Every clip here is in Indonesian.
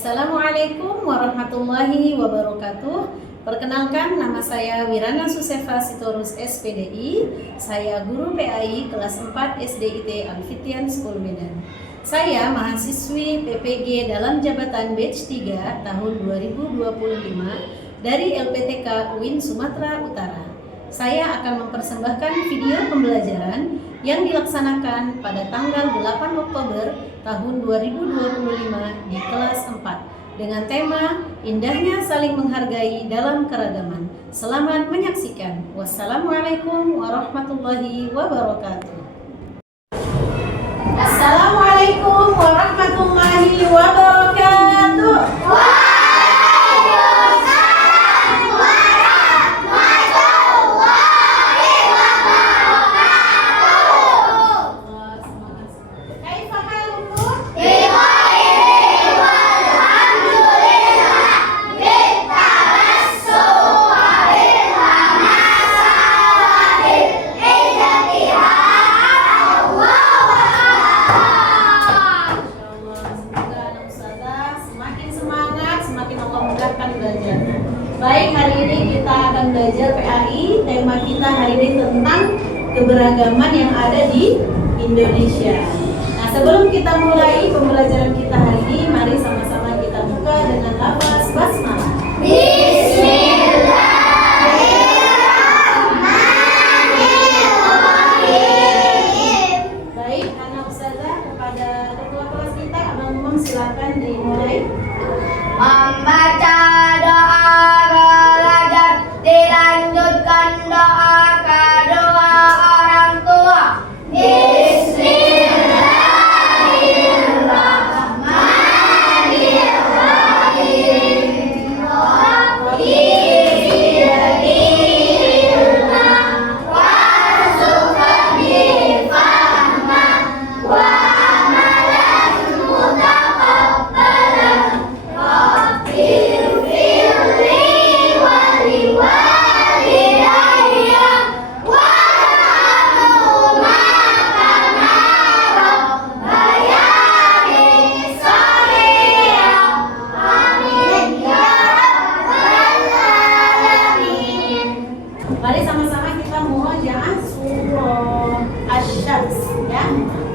Assalamualaikum warahmatullahi wabarakatuh. Perkenalkan, nama saya Wirana Susefa Sitorus SPDI. Saya guru PAI kelas 4 SDIT Al-Fitian School Medan. Saya mahasiswi PPG dalam jabatan batch 3 tahun 2025 dari LPTK UIN Sumatera Utara. Saya akan mempersembahkan video pembelajaran yang dilaksanakan pada tanggal 8 Oktober tahun 2025 di kelas 4 dengan tema Indahnya Saling Menghargai dalam Keragaman. Selamat menyaksikan. Wassalamualaikum warahmatullahi wabarakatuh. Assalamualaikum warahmatullahi wabarakatuh. Baik, hari ini kita akan belajar PAI. Tema kita hari ini tentang keberagaman yang ada di Indonesia. Nah, sebelum kita mulai pembelajaran kita hari ini, mari sama-sama kita buka dengan lafaz basmalah. Bismillahirrahmanirrahim. Baik, anak ustazah, kepada ketua kelas kita, Abang Umam, silakan dimulai. Membaca doa belajar, dilanjutkan doa kedua orang tua. Bismillahirrahmanirrahim. Rabbi zidna warzuqni fahman wa amalan mutaqabbalan. Mari sama-sama kita murojaah surah Asy-Syams ya.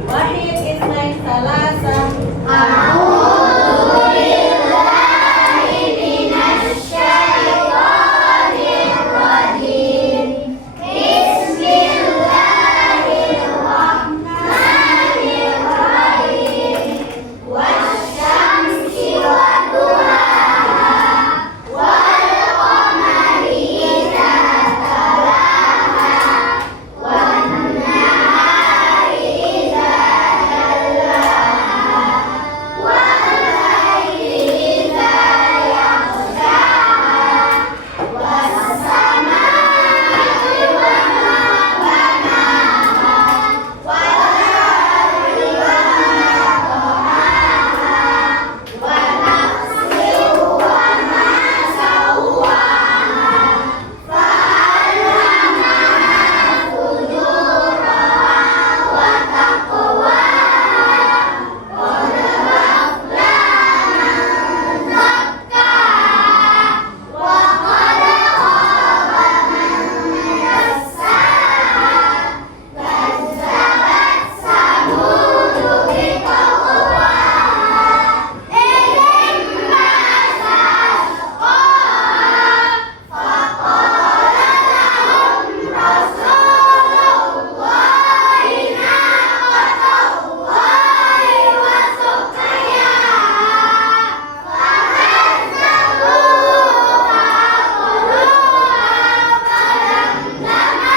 Wahid, itsnain, tsalasa. A'udzu billahi minasy syaithanir rajim. Bismillahirrahmanirrahim. Wasyamsi waduhaha wal qamari idza talaha wan nahari idza jallaha wal laili idza yaghshaha was samaa'i wa ma banaha wal ardi wa ma tahaha wa nafsin wa ma sawwaha fa alhamaha fujuraha wa taqwaha qad aflaha man zakkaha wa qad khaba man dassaha. Kazzabat Samud biqawwaha idh masasqaha faqala lahum rasulullahi naqatallahi wa suqyaha fakazzabuha faqaluha fadamdama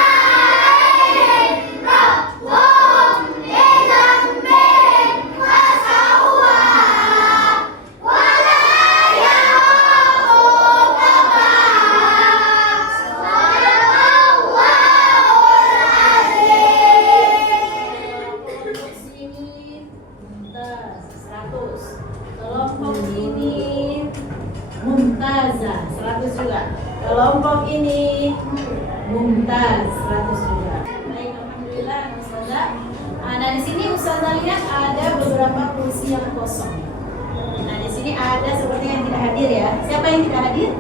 alaihim rabbuhum bidhanbihim fasawwaha wa la yakhafu uqbaha. Sadaqallahul azim. Mumtaz 100. Kelompok ini Mumtazah 100 juga. Kelompok ini Mumtaz 100 juga. Baik, alhamdulillah ustazah. Nah, di sini ustazah lihat ada beberapa kursi yang kosong. Nah, di sini ada seperti yang tidak hadir ya. Siapa yang tidak hadir?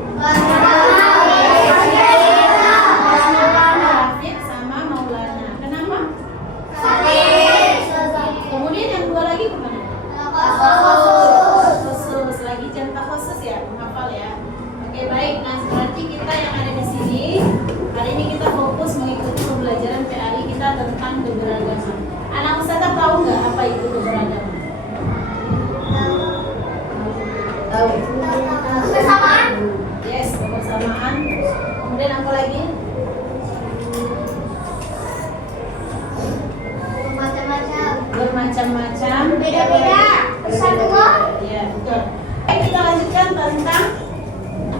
Rafiq sama Maulana. Kenapa? Kemudian yang dua lagi kemana? Khusus lagi contoh khusus ya, menghafal ya. Oke baik. Nah berarti kita yang ada di sini hari ini kita fokus mengikuti pembelajaran PAI kita tentang keberagaman. Anak ustazah tahu nggak apa itu keberagaman? Tahu. Kebersamaan. Yes, kebersamaan. Kemudian apa lagi? Macam-macam. Bermacam-macam. Beda-beda. Persatuan. Iya betul. Baik, kita lanjutkan tentang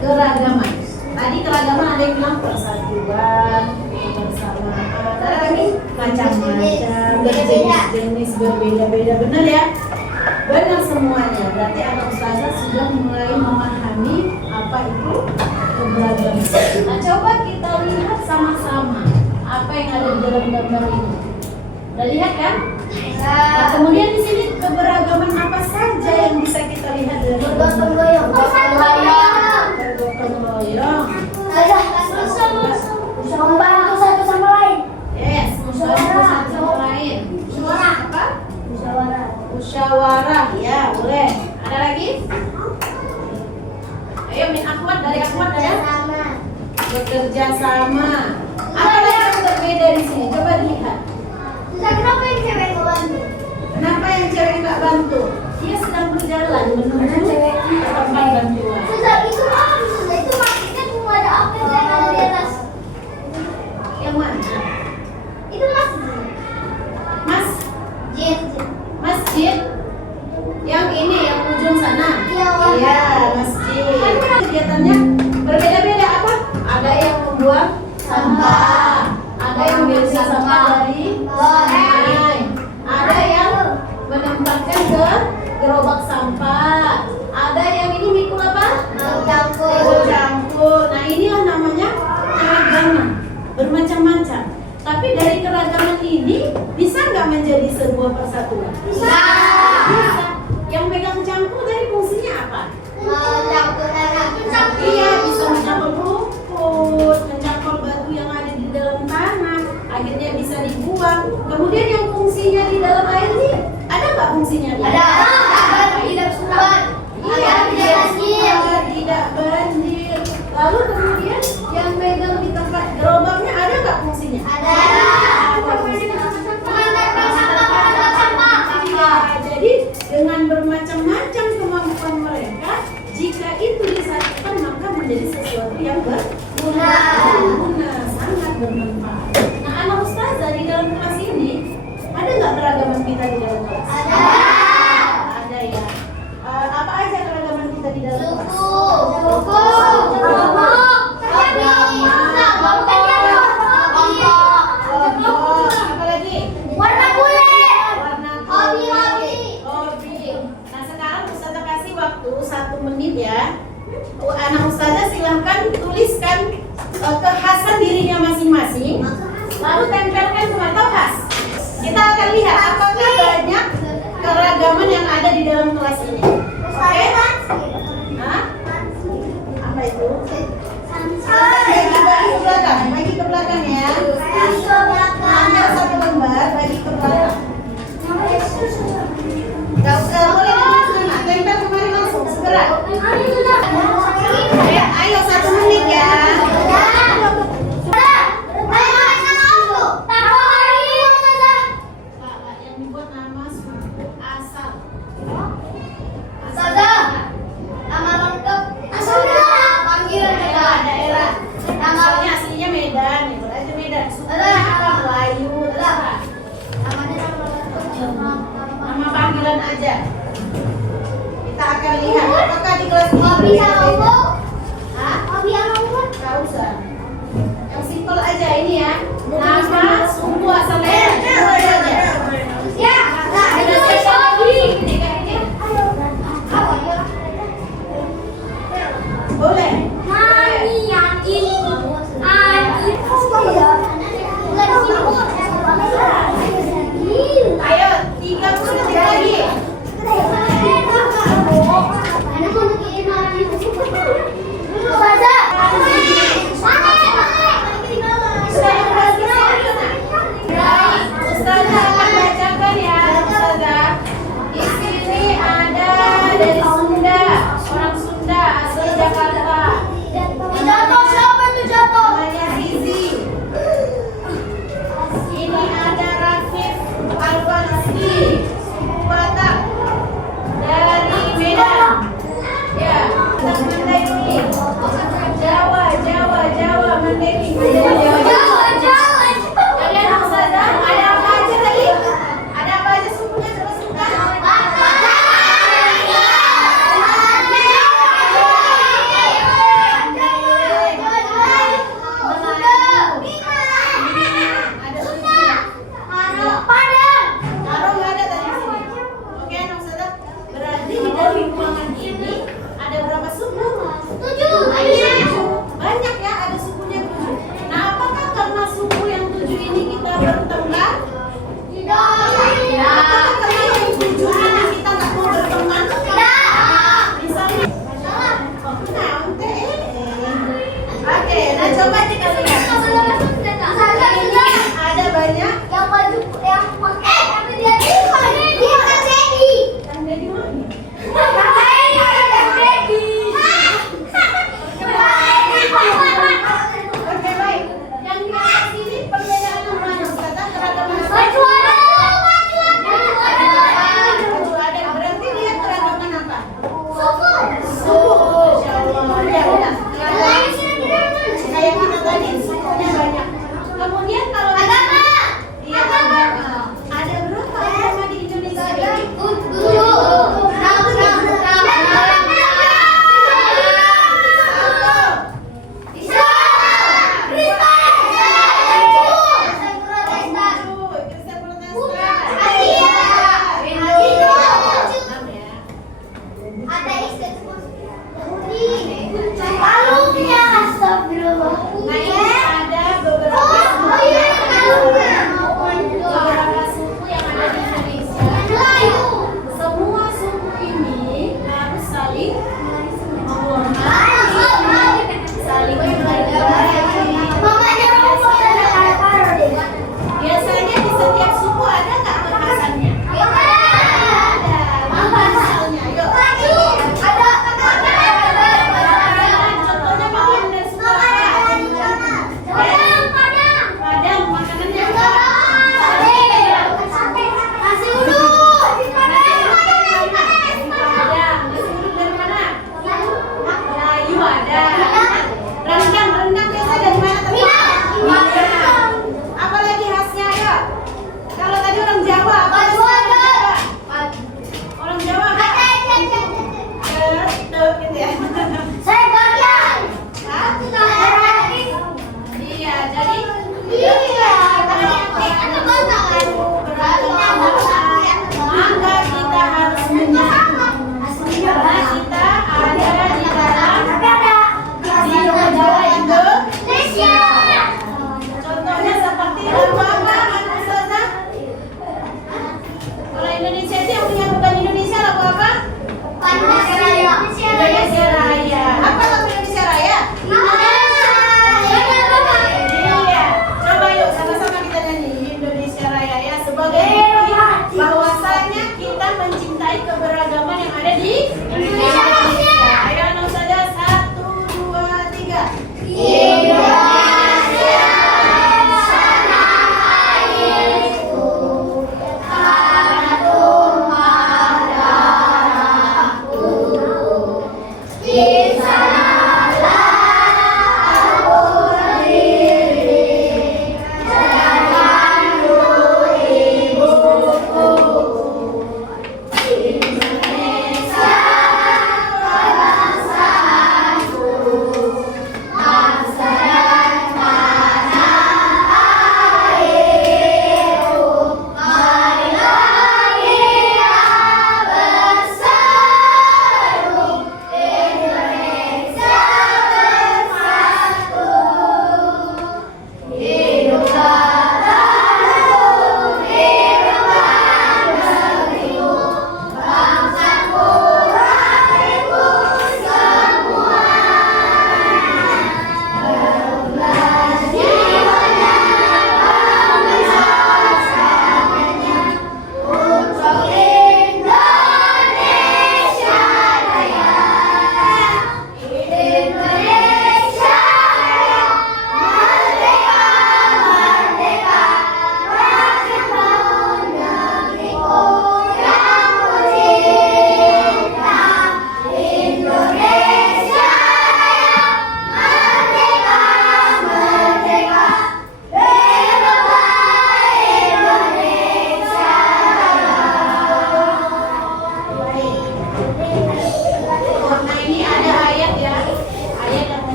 keragaman. Tadi keragaman ada yang bilang persatuan, kebersamaan, ada lagi macam-macam, berjenis-jenis, berbeda-beda. Benar ya? Benar semuanya. Berarti anak ustazah sudah mulai memahami apa itu keberagaman. Nah, coba kita lihat sama-sama apa yang ada di dalam gambar ini. Udah lihat kan? Nah, kemudian di sini keberagaman apa saja yang bisa kita lihat dari Bergotong royong. bergotong royong. Membantu satu sama lain. Yes, musyawarah satu sama lain. Musyawarah. Apa? Musyawarah. Musyawarah, ya boleh. Ada lagi? Ayo min Ahmad, dari Ahmad ada? Sama. Bekerja sama. Apa lagi yang berbeda di sini? Coba dilihat. Kenapa yang cewek ngebantu? Kenapa yang cewek nggak bantu? Dia sedang berjalan menuju ke tempat bantuan. Susah itu maksudnya cuma ada apa yang ada di atas. Yang mana? Itu Mas, Jin. masjid. Yang ini, yang ujung sana. Iya, Iya, masjid. Kegiatannya berbeda-beda apa? Ada yang membuang sampah, ada yang membersihkan sampah dari sungai, ada yang menempatkan ke gerobak sampah, ada yang ini mikul apa? Mikul campur. Nah inilah namanya keragaman, bermacam-macam. Tapi dari keragaman ini bisa nggak menjadi sebuah persatuan? Bisa. Bisa. Yang megang cangkul dari fungsinya apa? Mencampur. Iya, bisa mencangkul rumput, mencangkul batu yang ada di dalam tanah, akhirnya bisa dibuang. Kemudian yang fungsinya di dalam air nih, ada nggak fungsinya? Ada tidak surat. Iya, tidak banjir. Lalu kemudian yang megang di tempat gerobaknya ada nggak fungsinya? Ada. Apa fungsinya? Mengantarkan sampah. Iya, jadi dengan bermacam-macam kemampuan mereka, jika itu disatukan maka menjadi sesuatu yang berguna, sangat bermanfaat. Nah, anak ustazah di dalam kelas ini ada nggak keragaman kita di dalam kelas? Ada. Ada ya. Apa aja keragaman kita di dalam kelas? Suku. Kelompok. Apa lagi? Warna kulit. Warna Hobi. Hobi. Nah sekarang ustazah kasih waktu 1 menit ya. Anak ustazah silahkan tuliskan kekhasan dirinya masing-masing. Lalu tempelkan ke mata khas. Kita akan lihat apakah banyak keragaman yang ada di dalam kelas ini. Oke? Hah? Apa itu? Bagi ke belakang ya. Ambil 1 lembar, bagi ke belakang. Gak boleh di sana, tempel kemarin langsung, segera. Ayo 1 menit ya. Yang dibuat nama suku asal. Daerah. Namanya aslinya Medan, ya boleh aja Medan. Sukunya apa? Melayu, terserah. Nama panggilan aja. Kita akan lihat apakah di kelas ini berbeda-beda. Hah? Gak usah. Yang simpel aja ini ya. Nama, suku asal daerah. Itu aja. Ada siapa lagi? Boleh. Ayo, 30 detik lagi. Mandailing. Jawa, Jawa, Jawa, Mandailing. Jawa, Jawa. Kalian Ustazah, ada apa aja tadi? Ada apa aja sukunya? Coba sebutkan. Karo nggak ada tadi di sini. Oke, anak Ustazah. Berarti di dalam ruangan ini ada berapa suku? 7. Banyak ya, ada sukunya 7. Nah, apakah karena suku yang 7 ini kita berteman? Apakah karena yang 7 ini kita nggak mau berteman? Misalnya, oke, nah coba kita lihat. Ini ada banyak. Yang dari mana? Oke, baik. Yang di atas ini perbedaan yang mana? Kata keragaman apa? Ada. Berarti lihat keragaman apa? Suku. Masya Allah. Ya, udah. Kayak kita tadi, sukunya banyak. Kemudian kalau agama. Iya, agama. Ada berapa agama di Indonesia ini? Kristen Protestan. Nah, ini ada beberapa suku yang ada di Indonesia. Semua suku ini harus saling menghormati, saling menghargai. Biasanya di setiap suku ada nggak kekhasannya? Ada. Apa misalnya? Yuk. Contohnya makanan dari suku apa? Padang, makanannya apa? Nasi uduk. Padang, nasi uduk dari mana?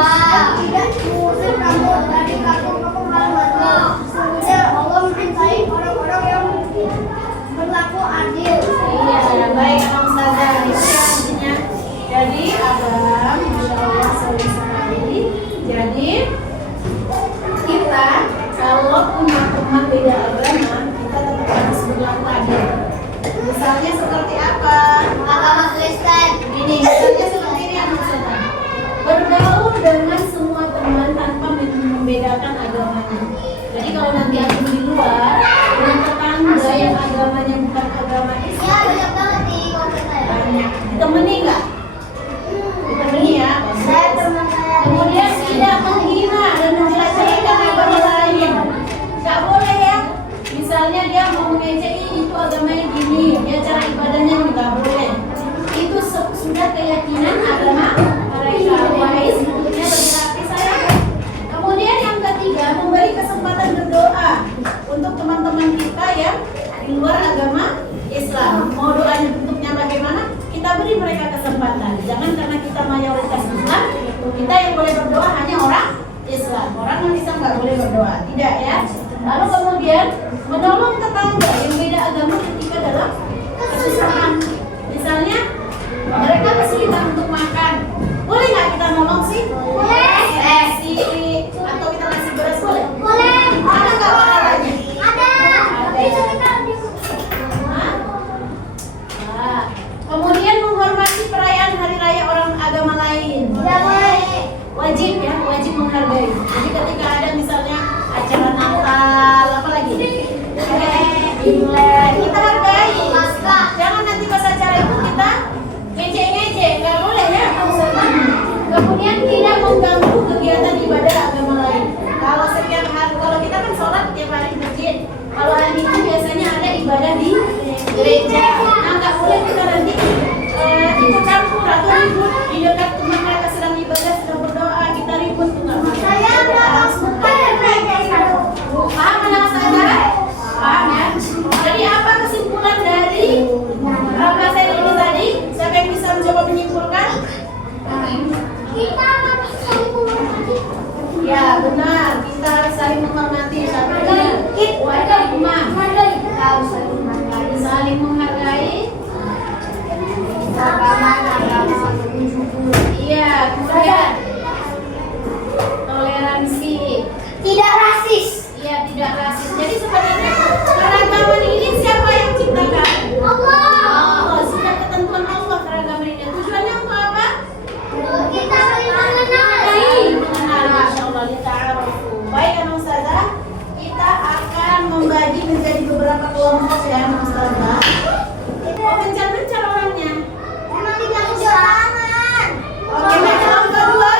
tidak mengusir kamu dari kampung-kampung halamanmu. Kemudian Allah mencintai orang-orang yang berlaku adil. Iya, baik anak ustazah. Itu ya artinya. Jadi abang, masya Allah soleh sekali. Jadi kita kalau punya teman beda agama, kita tetap harus berlaku adil. Misalnya seperti apa? Agama Kristen. Ini misalnya seperti ini anak ustazah. Bergaul dengan semua teman tanpa membedakan agamanya. Jadi kalau nanti aku di luar dengan tetangga yang agamanya bukan agama Ya, Islam, banyak banget di komplek saya. banyak. Ditemani nggak? Ditemani ya. Saya teman saya. Kemudian tidak menghina dan menjelek-jelekan agama lain. Nggak boleh ya. Misalnya dia mau mengejek itu agamanya gini, dia cara ibadahnya nggak boleh. Itu sudah keyakinan agama mereka. Wahai sebetulnya berarti saya. Kemudian yang ketiga, memberi kesempatan berdoa untuk teman-teman kita yang di luar agama Islam. Mau doanya bentuknya bagaimana? Kita beri mereka kesempatan. Jangan karena kita mayoritas Islam, kita yang boleh berdoa hanya orang Islam. Orang non-Islam nggak boleh berdoa. Tidak ya. Lalu kemudian menolong tetangga yang beda agama ketika dalam kesusahan. Misalnya mereka kesulitan untuk makan. Boleh nggak kita nolong sih? Boleh. Atau kita kasih beras boleh? Boleh. Ada nggak pahalanya? Ada. Bisa kita Hah? Nah, kemudian menghormati perayaan hari raya orang agama lain. tidak boleh. Wajib ya, wajib menghargai. Jadi ketika ada misalnya acara Natal, apa lagi? Imlek, kita hargai. Jangan nanti pas acara itu kita ngejek-ngejek, nggak boleh ya. Kemudian tidak mengganggu kegiatan ibadah agama lain. Kalau setiap hari, kalau kita kan sholat tiap hari di masjid. Kalau hari itu biasanya ada ibadah di gereja. Nah, nggak boleh kita nanti ikut campur atau ribut di dekat teman mereka sedang ibadah, sedang berdoa, kita ribut tuh nggak boleh. Saya nggak suka mereka. Paham anak saya? Paham ya? Jadi apa kesimpulan dari materi ini tadi? Siapa yang bisa mencoba menyimpulkan? Kita harus saling menghormati. Ya benar, kita harus saling menghormati. Satu lagi, wajib imam. Kita harus saling menghargai. Saling menghargai. Agama. Iya, kemudian toleransi. Tidak rasis. Iya, tidak rasis. Jadi sebenarnya keragaman ini siapa yang ciptakan? Allah. Sudah ketentuan Allah keragaman ini. Tujuannya untuk apa? Kita saling mengenal. Mengenal, Masya Allah, lita'arufu. Baik anak ustazah, kita akan membagi menjadi beberapa kelompok ya anak ustazah. Oh, mencar-mencar orangnya. Memang tidak jangan. Oke, baik kelompok dua.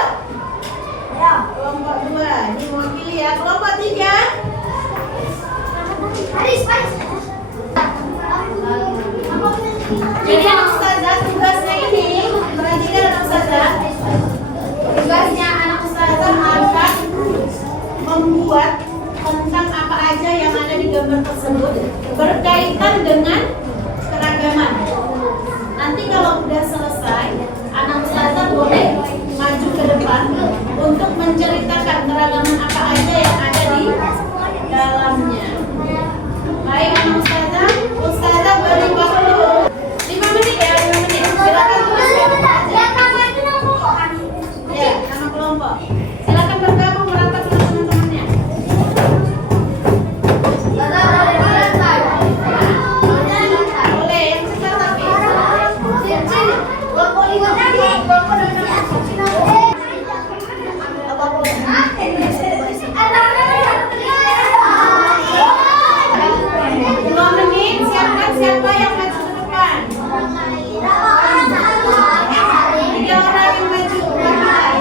Ya. Kelompok dua, ini mewakili ya. Kelompok tiga. Haris. Jadi anak ustazah tugasnya ini, perhatikan anak ustazah. Tugasnya anak ustazah akan membuat tentang apa aja yang ada di gambar tersebut berkaitan dengan keragaman. Nanti kalau udah selesai, anak ustazah boleh maju ke depan untuk menceritakan keragaman apa aja yang ada di dalamnya. Baik anak ustazah, ustazah beri waktu 5 menit ya, 5 menit. Silakan tulis Ya, kamu itu nama kok. ya, nama kelompok. Silakan bergabung merapat dengan teman-temannya. Boleh, yang kecil tapi. Siapa yang maju ke depan? 3 orang yang maju ke depan.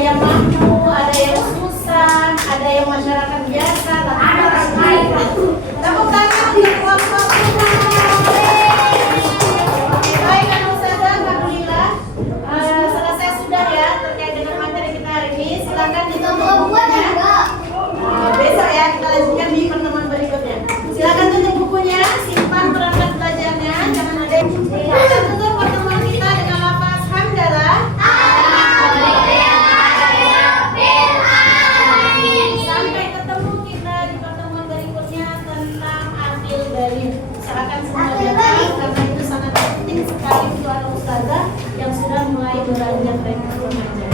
yang mampu, ada yang susah, ada yang masyarakat biasa, tapi orang lain. Tepuk tangan untuk kelompok kita. Oke, baik kan Ustazah, alhamdulillah. Selesai sudah ya terkait dengan materi kita hari ini. Silakan ditutup bukunya. Besok ya kita lanjutkan di pertemuan berikutnya. Silakan tutup bukunya, simpan perangkat belajarnya, jangan ada yang kita tutup pertemuan kita dengan lafaz hamdalah. Sampai ketemu kita di pertemuan berikutnya tentang akil dalil. Usahakan semua datang karena itu sangat penting sekali untuk anak ustazah yang sudah mulai beranjak rektor remaja.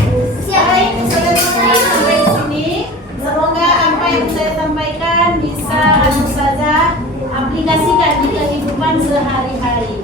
Baik, saudara-saudara sampai di sini. Semoga apa yang saya sampaikan bisa anak ustazah aplikasikan di kehidupan sehari-hari.